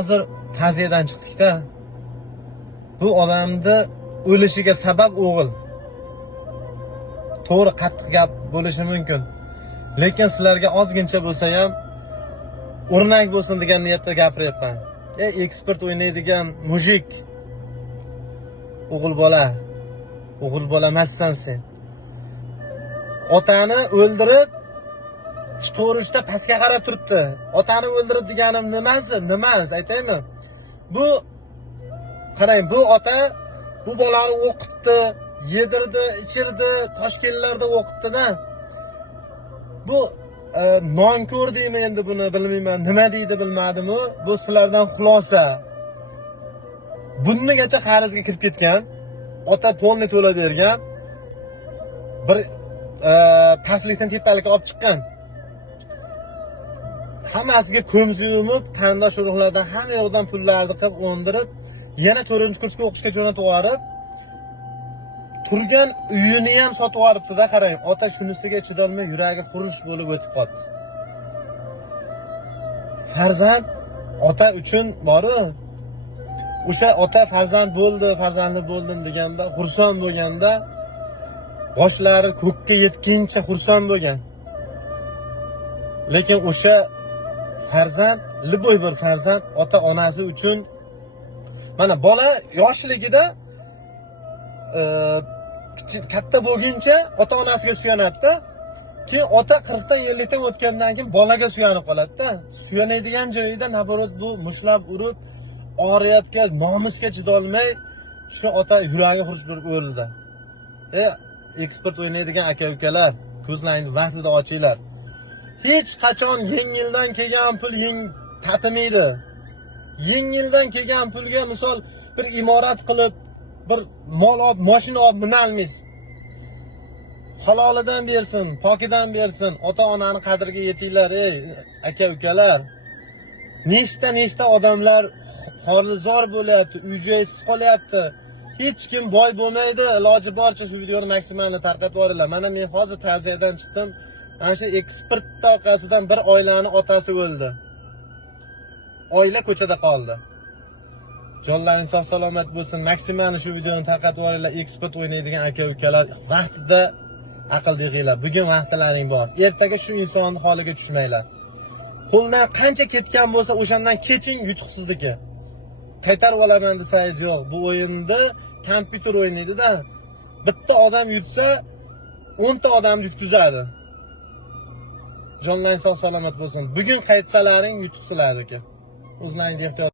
Hozir ta'ziyadan chiqdik-da. Bu odamni o'lishiga sabab o'g'il. To'g'ri, qattiq gap bo'lishi mumkin. Lekin sizlarga ozgincha bo'lsa ham o'rnak bo'lsin degan niyatda gapiryapman. Ekspert o'ynaydigan mujik. O'g'il bola emassan sen. Otani o'ldirib chiqarishda pastga qarab turibdi. Otani o'ldirib deganim nimasi? Nimasi aytaymi? Bu qarang, bu ota bu bolani o'qitdi, yedirdi, ichirdi, Toshkentlarda o'qitdi-da. Bu nonko'r deymi endi buni bilmayman. Nima deydi bilmadim-u. Bu sizlardan xulosa. Bunnigacha qarzga kirib ketgan. Ota polni to'lab bergan. Bir pastlikdan tepalikka olib chiqqan. Hammasiga ko'mzi yumib, qarindosh urug'lardan hamma yoqdan pullarni qilib o'ndirib, yana 4-kursga o'qishga jo'natib yuborib, turgan uyini ham sotib yuboribdi-da, qarang. Ota shunisiga chidolmay yuragi xurish bo'lib o'tib qoldi. Farzand ota uchun bor-ku. O'sha ota farzand bo'ldi, farzandli bo'ldim deganda, xursand bo'lganda, boshlari ko'kka yetguncha xursand bo'lgan. Lekin o'sha farzand, liboy bir farzand ota onasi uchun mana bola yoshligida katta bo'lguncha ota onasiga suyanadi-da. Keyin ota 40 dan 50 dan o'tgandan keyin bolaga suyanib qoladi-da. Suyanadigan joyida naborot bu mushlab urib, og'riyotgan nomusga chidolmay shu ota yuragi xurish bo'lib o'ldi. Ekspert o'ynaydigan aka-ukalar, ko'zlaringizni vaqtida ochinglar. Hech qachon yengildan kelgan pul tatimaydi. Yengildan kelgan pulga misol bir imorat qilib, bir mol olib, mashina olib minalmaysiz. Halolidan bersin, pokidan bersin. Ota-onani qadriga yetinglar, ey aka-ukalar. Nechta odamlar xorizor bo'lyapti, uy-joysiz qolyapti. Hech kim boy bo'lmaydi. Iloji boricha shu videoni maksimalni tarqatib yuboringlar. Mana men hozir ta'ziyadan chiqdim. Mana shu ekspert orqasidan bir oilani otasi o'ldi. Oila ko'chada qoldi. Jonlaringiz sog' salomat bo'lsin. Maksimalni shu videoni tarqatib yuboringlar. Ekspert o'ynaydigan aka-ukalar, vaqtida aql yig'inglar. Bugun vaqtlaring bor. Ertaga shu insonning holiga tushmanglar. Qo'ldan qancha ketgan bo'lsa, o'shandan keching, yutuqsizligi. Qaytarib olaman desangiz yo'q. Bu o'yinda kompyuter o'ynaydi-da. Bitta odam yutsa, 10 ta odam yutkazadi. Jonlaringiz sog' salomat bo'lsin. Bugun qaytsalaring yutuqsizlarniki. O'zlaringiz ehtiyot